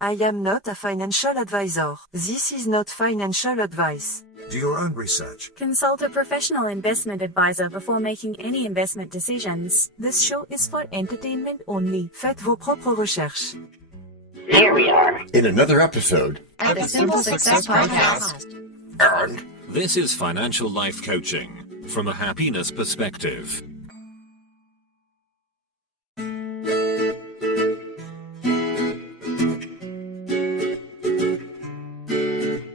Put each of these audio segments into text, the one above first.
I am not a financial advisor. This is not financial advice. Do your own research. Consult a professional investment advisor before making any investment decisions. This show is for entertainment only. Faites vos propres recherches. Here we are in another episode of the Simple Success Podcast. And this is financial life coaching from a happiness perspective.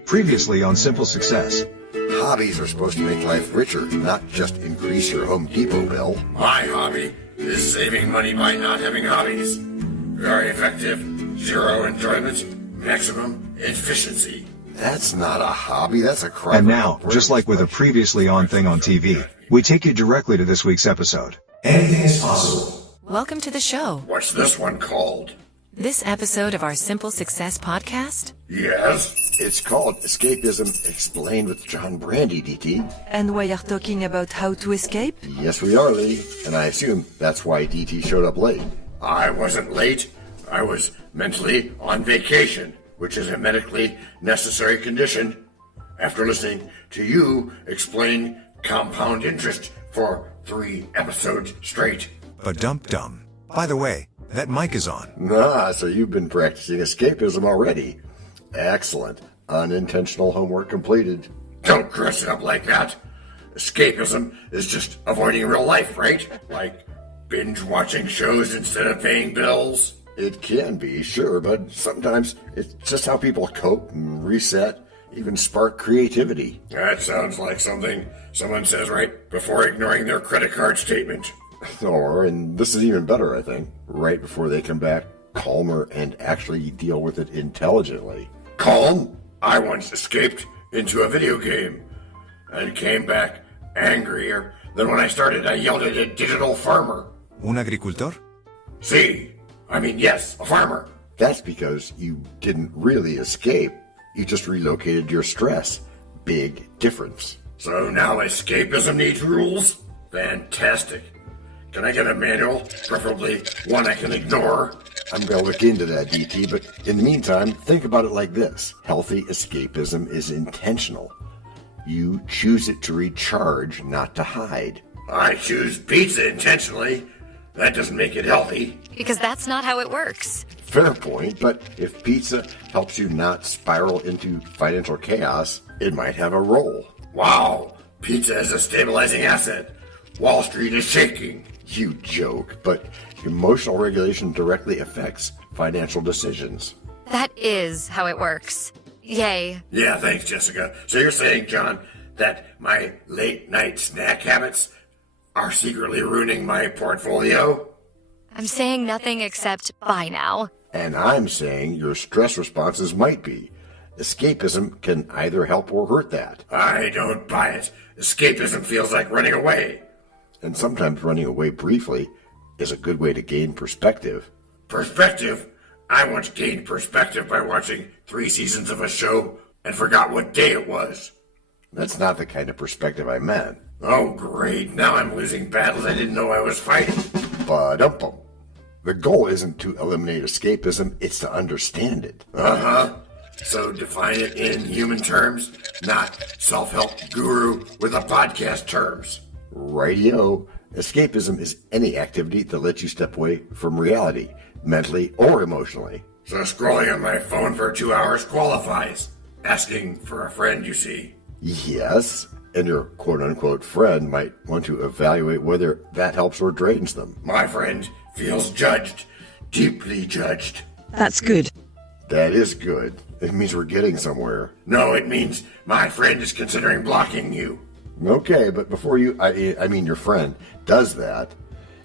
Previously on Simple Success. Hobbies are supposed to make life richer, not just increase your Home Depot bill. My hobby is saving money by not having hobbies. Very effective, zero enjoyment, maximum efficiency. That's not a hobby, that's a crime. And now, just like with a previously on thing on TV, we take you directly to this week's episode. Anything is possible. Welcome to the show. What's this one called? This episode of our Simple Success podcast? Yes? It's called Escapism Explained with John Brandy, DT. And we are talking about how to escape? Yes, we are, Lee. And I assume that's why DT showed up late. I wasn't late. I was mentally on vacation, which is a medically necessary condition. After listening to you explain compound interest for 3 episodes straight. Ba-dum-dum. By the way, that mic is on. So you've been practicing escapism already. Excellent. Unintentional homework completed. Don't dress it up like that. Escapism is just avoiding real life, right? Like binge watching shows instead of paying bills. It can be, sure, but sometimes it's just how people cope and reset, even spark creativity. That sounds like something someone says right before ignoring their credit card statement. Or, and this is even better, I think, right before they come back calmer and actually deal with it intelligently. Calm? I once escaped into a video game and came back angrier than when I started. I yelled at a digital farmer. Un agricultor? Yes, a farmer. That's because you didn't really escape. You just relocated your stress. Big difference. So now escapism needs rules? Fantastic. Can I get a manual? Preferably one I can ignore. I'm going to look into that, DT, but in the meantime, think about it like this. Healthy escapism is intentional. You choose it to recharge, not to hide. I choose pizza intentionally. That doesn't make it healthy. Because that's not how it works. Fair point, but if pizza helps you not spiral into financial chaos, it might have a role. Wow, pizza is a stabilizing asset. Wall Street is shaking. You joke, but emotional regulation directly affects financial decisions. That is how it works. Yay. Yeah, thanks, Jessica. So you're saying, John, that my late night snack habits are secretly ruining my portfolio? I'm saying nothing except bye now. And I'm saying your stress responses might be. Escapism can either help or hurt that. I don't buy it. Escapism feels like running away. And sometimes running away briefly is a good way to gain perspective. Perspective? I once gained perspective by watching 3 seasons of a show and forgot what day it was. That's not the kind of perspective I meant. Oh, great. Now I'm losing battles I didn't know I was fighting. Ba-dum-bum. The goal isn't to eliminate escapism, it's to understand it. Uh-huh. So define it in human terms, not self-help guru with a podcast terms. Rightio. Escapism is any activity that lets you step away from reality, mentally or emotionally. So scrolling on my phone for 2 hours qualifies. Asking for a friend, you see. Yes, and your quote-unquote friend might want to evaluate whether that helps or drains them. My friend feels judged, deeply judged. That's good. That is good. It means we're getting somewhere. No, it means my friend is considering blocking you. Okay, but before you, your friend, does that,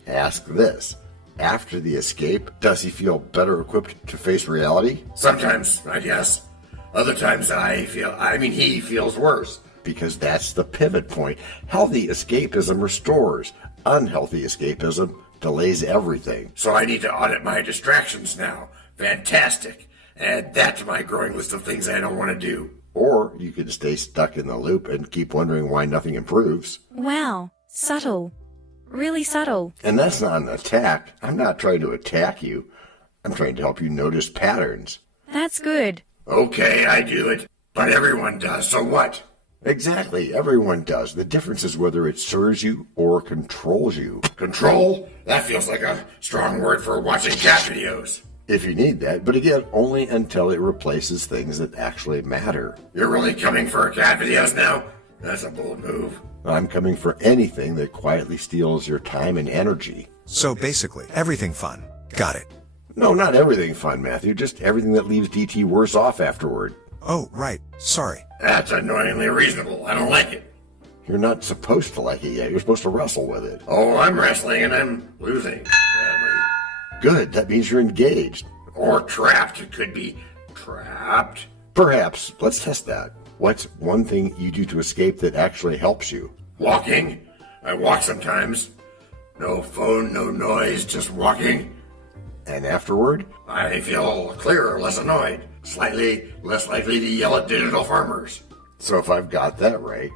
ask this. After the escape, does he feel better equipped to face reality? Sometimes, I guess. Other times he feels worse. Because that's the pivot point. Healthy escapism restores. Unhealthy escapism delays everything. So I need to audit my distractions now. Fantastic. Add that to my growing list of things I don't want to do. Or you could stay stuck in the loop and keep wondering why nothing improves. Wow. Subtle. Really subtle. And that's not an attack. I'm not trying to attack you. I'm trying to help you notice patterns. That's good. Okay, I do it. But everyone does, so what? Exactly, everyone does. The difference is whether it serves you or controls you. Control? That feels like a strong word for watching cat videos. If you need that, but again, only until it replaces things that actually matter. You're really coming for cat videos now? That's a bold move. I'm coming for anything that quietly steals your time and energy. So basically, everything fun. Got it. No, not everything fun, Matthew. Just everything that leaves DT worse off afterward. Oh, right. Sorry. That's annoyingly reasonable. I don't like it. You're not supposed to like it yet. You're supposed to wrestle with it. Oh, I'm wrestling and I'm losing. Badly. Good. That means you're engaged. Or trapped. It could be trapped. Perhaps. Let's test that. What's one thing you do to escape that actually helps you? Walking. I walk sometimes. No phone, no noise, just walking. And afterward? I feel clearer, less annoyed. Slightly less likely to yell at digital farmers. So if I've got that right,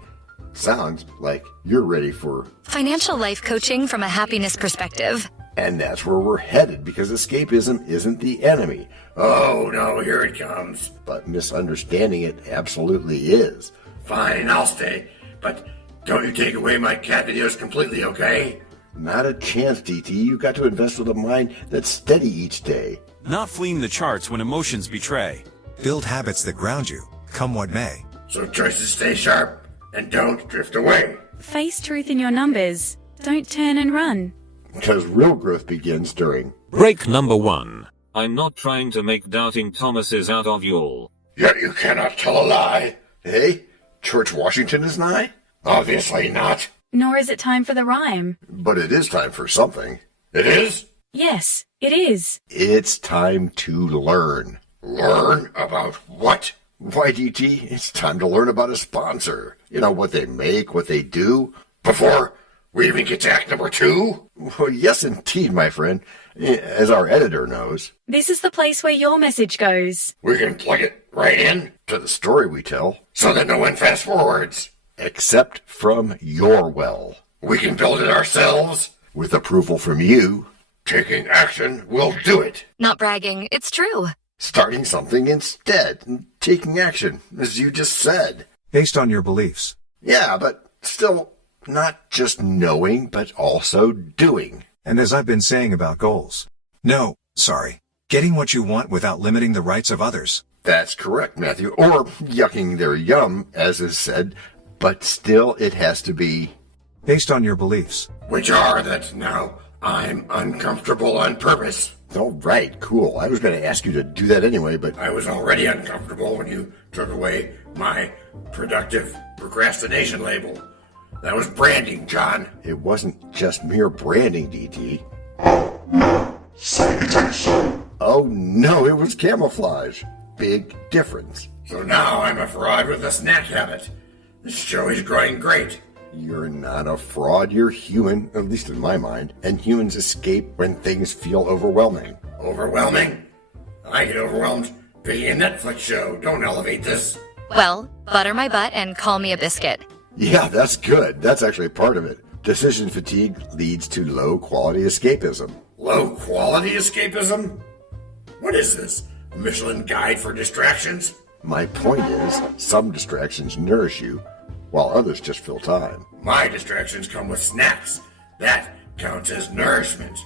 sounds like you're ready for Financial life coaching from a happiness perspective. And that's where we're headed, because escapism isn't the enemy. Oh no, here it comes. But misunderstanding it absolutely is. Fine, I'll stay. But don't you take away my cat videos completely, okay? Not a chance, DT. You've got to invest with a mind that's steady each day. Not fleeing the charts when emotions betray. Build habits that ground you, come what may. So choices stay sharp and don't drift away. Face truth in your numbers. Don't turn and run. Because real growth begins during Break number 1. I'm not trying to make doubting Thomases out of y'all. Yet you cannot tell a lie. Hey, George Washington is nigh? Obviously not. Nor is it time for the rhyme. But it is time for something. It is? Yes, it is. It's time to learn. Learn about what? Why, DT, it's time to learn about a sponsor. You know, what they make, what they do. Before we even get to act number 2? Well, yes, indeed, my friend. As our editor knows. This is the place where your message goes. We can plug it right in To the story we tell. so that no one fast forwards. Except from your well. We can build it ourselves. With approval from you. Taking action will do it. Not bragging, it's true. Starting something instead. And taking action, as you just said. Based on your beliefs. Yeah, but still not just knowing, but also doing. And as I've been saying about goals. No, sorry. Getting what you want without limiting the rights of others. That's correct, Matthew. Or yucking their yum, as is said. But still, it has to be Based on your beliefs. Which are that now I'm uncomfortable on purpose. all right, cool. I was going to ask you to do that anyway, but I was already uncomfortable when you took away my productive procrastination label. That was branding, John. it wasn't just mere branding, DT. Oh no, it was camouflage. Big difference. So now I'm a fraud with a snack habit. This show is growing great. You're not a fraud, you're human, at least in my mind, and humans escape when things feel overwhelming. Overwhelming? I get overwhelmed picking a Netflix show. Don't elevate this. Well, butter my butt and call me a biscuit. Yeah, that's good. That's actually part of it. Decision fatigue leads to low-quality escapism. Low quality escapism? What is this? A Michelin guide for distractions? My point is, some distractions nourish you, while others just fill time. My distractions come with snacks. That counts as nourishment.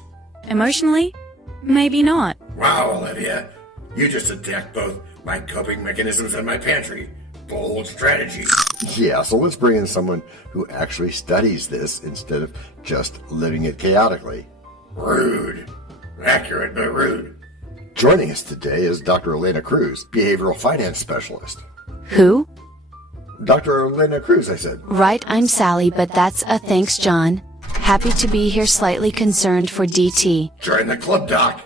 Emotionally? Maybe not. Wow, Olivia. You just attacked both my coping mechanisms and my pantry. Bold strategy. Yeah, so let's bring in someone who actually studies this instead of just living it chaotically. Rude. Accurate, but rude. Joining us today is Dr. Elena Cruz, behavioral finance specialist. Who? Dr. Elena Cruz, I said. Right, I'm Sally, but that's a thanks, John. Happy to be here, slightly concerned for DT. Join the club, Doc.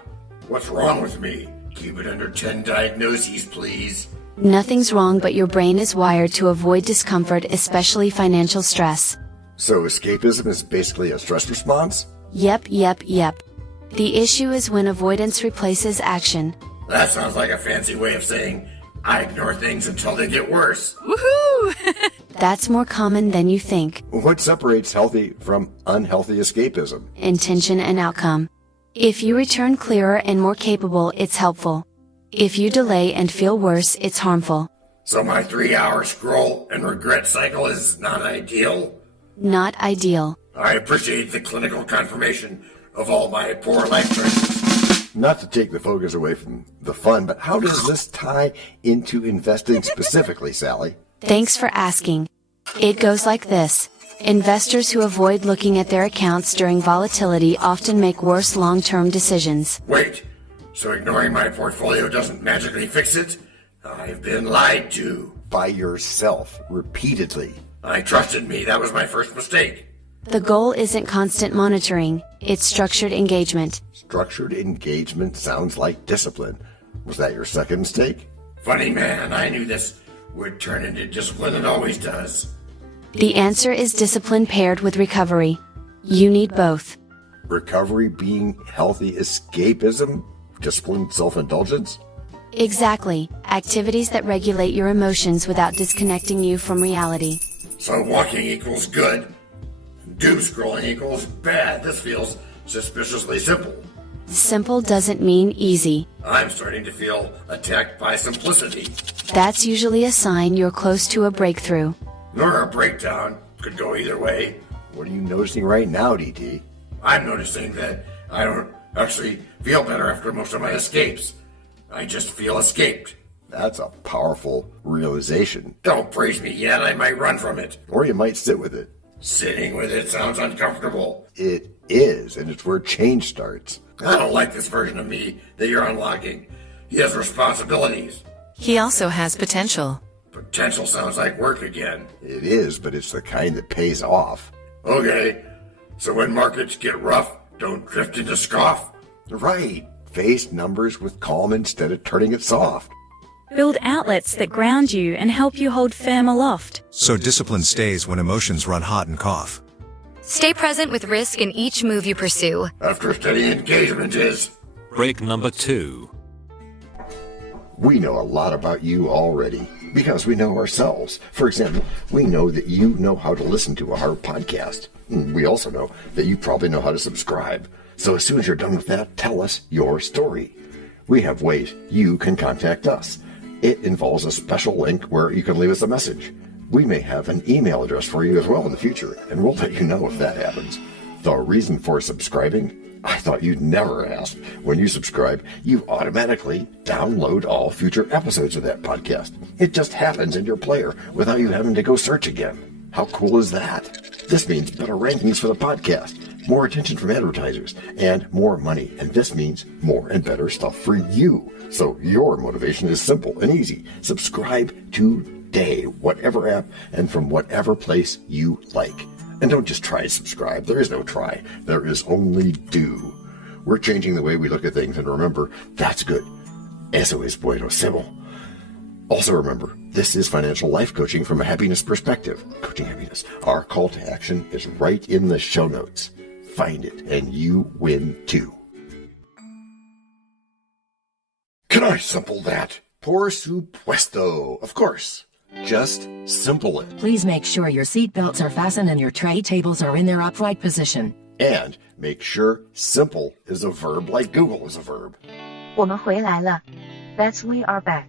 What's wrong with me? Keep it under 10 diagnoses, please. Nothing's wrong, but your brain is wired to avoid discomfort, especially financial stress. So escapism is basically a stress response? Yep. The issue is when avoidance replaces action. That sounds like a fancy way of saying I ignore things until they get worse. Woohoo! That's more common than you think. What separates healthy from unhealthy escapism? Intention and outcome. If you return clearer and more capable, it's helpful. If you delay and feel worse, it's harmful. So my 3-hour scroll and regret cycle is not ideal? Not ideal. I appreciate the clinical confirmation of all my poor life choices. Not to take the focus away from the fun, but how does this tie into investing specifically, Sally? Thanks for asking. It goes like this. Investors who avoid looking at their accounts during volatility often make worse long-term decisions. Wait, so ignoring my portfolio doesn't magically fix it? I've been lied to. By yourself, repeatedly. I trusted me, that was my first mistake. The goal isn't constant monitoring, it's structured engagement. Structured engagement sounds like discipline. Was that your second mistake? Funny man, I knew this would turn into discipline, it always does. The answer is discipline paired with recovery. You need both. Recovery being healthy escapism? Disciplined self-indulgence? Exactly. Activities that regulate your emotions without disconnecting you from reality. So walking equals good. Doom scrolling equals bad. This feels suspiciously simple. Simple doesn't mean easy. I'm starting to feel attacked by simplicity. That's usually a sign you're close to a breakthrough. Nor a breakdown. Could go either way. What are you noticing right now, DT? I'm noticing that I don't actually feel better after most of my escapes. I just feel escaped. That's a powerful realization. Don't praise me yet, I might run from it. Or you might sit with it. Sitting with it sounds uncomfortable. It is, and it's where change starts. I don't like this version of me that you're unlocking. He has responsibilities. He also has potential. Potential sounds like work again. It is, but it's the kind that pays off. Okay, so when markets get rough, don't drift into scoff. Right. Face numbers with calm instead of turning it soft. Build outlets that ground you and help you hold firm aloft. So discipline stays when emotions run hot and cough. Stay present with risk in each move you pursue. After steady engagement is... Break number 2. We know a lot about you already because we know ourselves. For example, we know that you know how to listen to our podcast. We also know that you probably know how to subscribe. So as soon as you're done with that, tell us your story. We have ways you can contact us. It involves a special link where you can leave us a message. We may have an email address for you as well in the future, and we'll let you know if that happens. The reason for subscribing? I thought you'd never ask. When you subscribe, you automatically download all future episodes of that podcast. It just happens in your player without you having to go search again. How cool is that? This means better rankings for the podcast, more attention from advertisers, and more money. And this means more and better stuff for you. So your motivation is simple and easy. Subscribe today, whatever app and from whatever place you like. And don't just try to subscribe. There is no try. There is only do. We're changing the way we look at things. And remember, that's good. Eso es buenísimo. Also remember, this is financial life coaching from a happiness perspective. Coaching happiness. Our call to action is right in the show notes. Find it and you win too. Can I simple that? Por supuesto. Of course. Just simple it. Please make sure your seat belts are fastened and your tray tables are in their upright position. And make sure simple is a verb like Google is a verb. 我们回来了. That's we are back.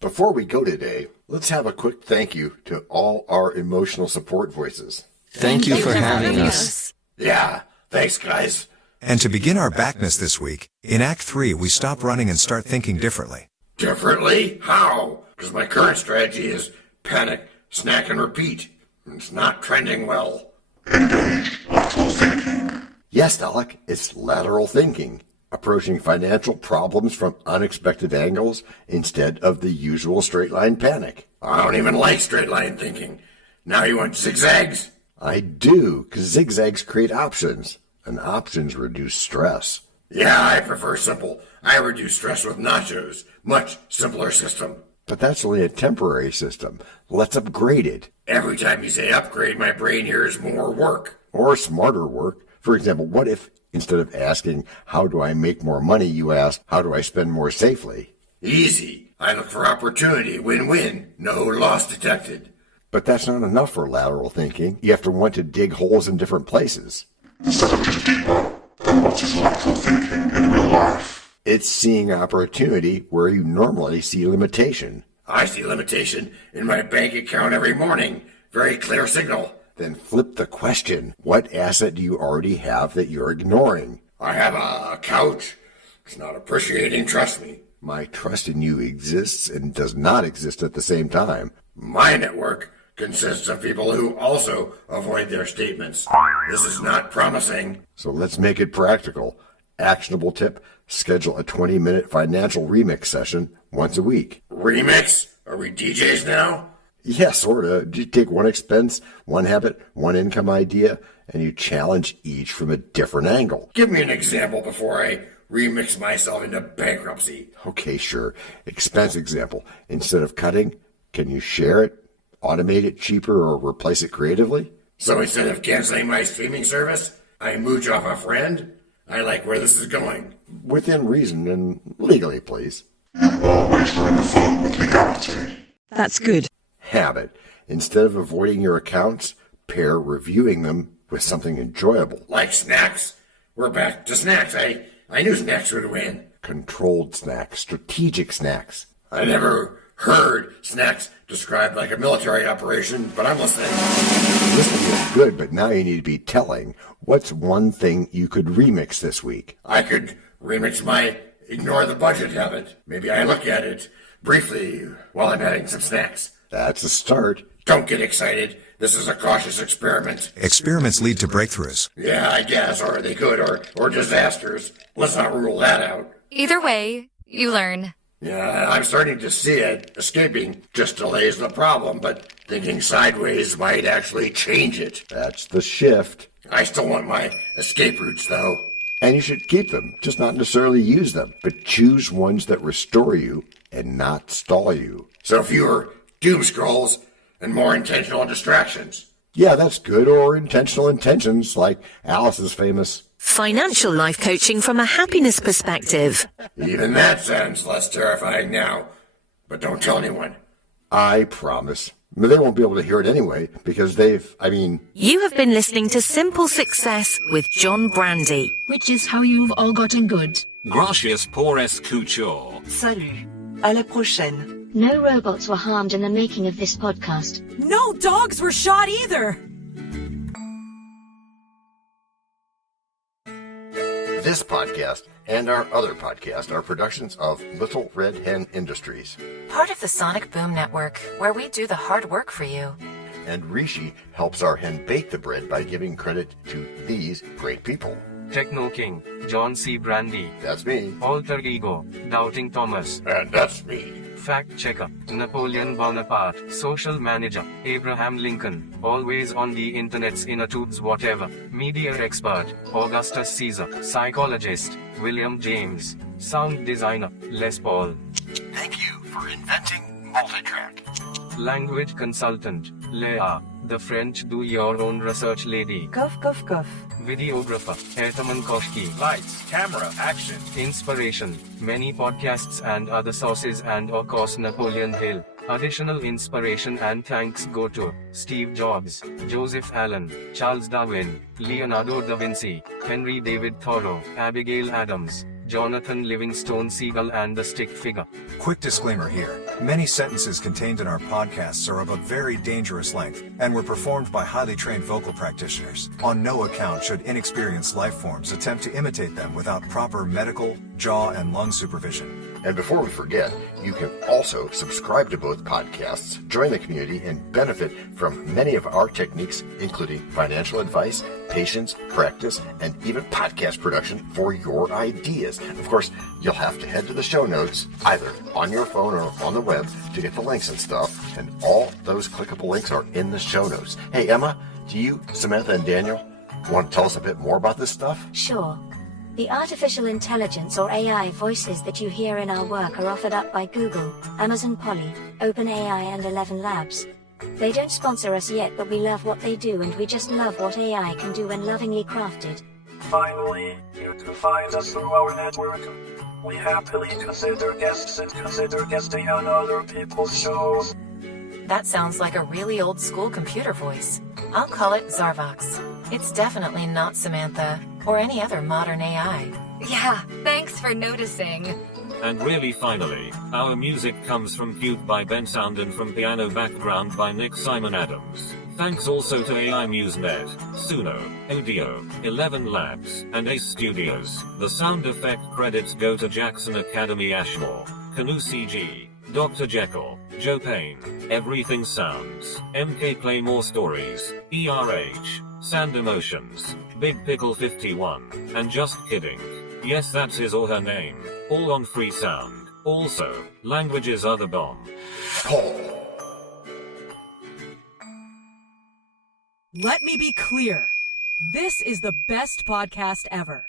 Before we go today, let's have a quick thank you to all our emotional support voices. Thank you for having us. Yeah, thanks guys. And to begin our backness this week, in Act 3 we stop running and start thinking differently. Differently? How? Because my current strategy is panic, snack, and repeat. It's not trending well. Yes, Alec, it's lateral thinking. Approaching financial problems from unexpected angles instead of the usual straight line panic. I don't even like straight line thinking. Now you want zigzags? I do, because zigzags create options, and options reduce stress. Yeah, I prefer simple. I reduce stress with nachos. Much simpler system. But that's only a temporary system. Let's upgrade it. Every time you say upgrade, my brain hears more work. Or smarter work. For example, what if instead of asking, how do I make more money, you ask, how do I spend more safely? Easy. I look for opportunity. Win-win. No loss detected. But that's not enough for lateral thinking. You have to want to dig holes in different places. What is lateral thinking in real life? It's seeing opportunity where you normally see limitation. I see limitation in my bank account every morning. Very clear signal. Then flip the question. What asset do you already have that you're ignoring? I have a couch. It's not appreciating, trust me. My trust in you exists and does not exist at the same time. My network consists of people who also avoid their statements. This is not promising. So let's make it practical. Actionable tip, schedule a 20-minute financial remix session once a week. Remix? Are we DJs now? Yeah, sorta. You take one expense, one habit, one income idea, and you challenge each from a different angle. Give me an example before I remix myself into bankruptcy. Okay, sure. Expense example. Instead of cutting, can you share it, automate it cheaper, or replace it creatively? So instead of canceling my streaming service, I mooch off a friend? I like where this is going. Within reason and legally, please. You always learn the fun with legality. That's good. Habit. Instead of avoiding your accounts, pair reviewing them with something enjoyable. Like snacks. We're back to snacks. I knew snacks would win. Controlled snacks. Strategic snacks. I never heard snacks described like a military operation, but I'm listening. Listening is good, but now you need to be telling. What's one thing you could remix this week? I could remix my ignore the budget habit. Maybe I look at it briefly while I'm having some snacks. That's a start. Don't get excited. This is a cautious experiment. Experiments lead to breakthroughs. Yeah, I guess, or they could, or disasters. Let's not rule that out. Either way, you learn. Yeah, I'm starting to see it. Escaping just delays the problem, but thinking sideways might actually change it. That's the shift. I still want my escape routes, though. And you should keep them, just not necessarily use them, but choose ones that restore you and not stall you. So fewer doom scrolls and more intentional distractions. Yeah, that's good, or intentional intentions, like Alice's famous financial life coaching from a happiness perspective. Even that sounds less terrifying now. But don't tell anyone. I promise. They won't be able to hear it anyway, because You have been listening to Simple Success with John Brandy. Which is how you've all gotten good. Gracias por escuchar. Salut. À la prochaine. No robots were harmed in the making of this podcast. No dogs were shot either. This podcast and our other podcast are productions of Little Red Hen Industries. Part of the Sonic Boom Network, where we do the hard work for you. And Rishi helps our hen bake the bread by giving credit to these great people. Techno King, John C. Brandy. That's me. Alter Ego, Doubting Thomas. And that's me. Fact Checker, Napoleon Bonaparte. Social Manager, Abraham Lincoln. Always on the internet's inner tubes whatever. Media Expert, Augustus Caesar. Psychologist, William James. Sound Designer, Les Paul. Thank you for inventing multitrack. Language Consultant, Leah. The French do your own research lady. Cough, cough, cough. Videographer, Ertaman Koshki. Lights, camera, action. Inspiration, many podcasts and other sources, and of course Napoleon Hill. Additional inspiration and thanks go to Steve Jobs, Joseph Allen, Charles Darwin, Leonardo da Vinci, Henry David Thoreau, Abigail Adams, Jonathan Livingstone Seagull, and the Stick Figure. Quick disclaimer here. Many sentences contained in our podcasts are of a very dangerous length, and were performed by highly trained vocal practitioners. On no account should inexperienced life forms attempt to imitate them without proper medical, jaw, and lung supervision. And before we forget, you can also subscribe to both podcasts, join the community, and benefit from many of our techniques, including financial advice, patience, practice, and even podcast production for your ideas. Of course, you'll have to head to the show notes, either on your phone or on the web, to get the links and stuff, and all those clickable links are in the show notes. Hey, Emma, do you, Samantha, and Daniel want to tell us a bit more about this stuff? Sure. The artificial intelligence or AI voices that you hear in our work are offered up by Google, Amazon Polly, OpenAI, and ElevenLabs. They don't sponsor us yet, but we love what they do, and we just love what AI can do when lovingly crafted. Finally, you can find us through our network. We happily consider guests and consider guesting on other people's shows. That sounds like a really old school computer voice. I'll call it Zarvox. It's definitely not Samantha. or any other modern AI. Yeah, thanks for noticing. And really finally, our music comes from Cube by Ben Sound and from Piano Background by Nick Simon Adams. Thanks also to AI MuseNet, Suno, Audio, ElevenLabs, and Ace Studios. The sound effect credits go to Jackson Academy Ashmore, Canoe CG, Dr. Jekyll, Joe Payne, Everything Sounds, MK Play More Stories, ERH, Sand Emotions, Big Pickle 51, and Just Kidding. Yes, that's his or her name. All on free sound. Also, languages are the bomb. Let me be clear. This is the best podcast ever.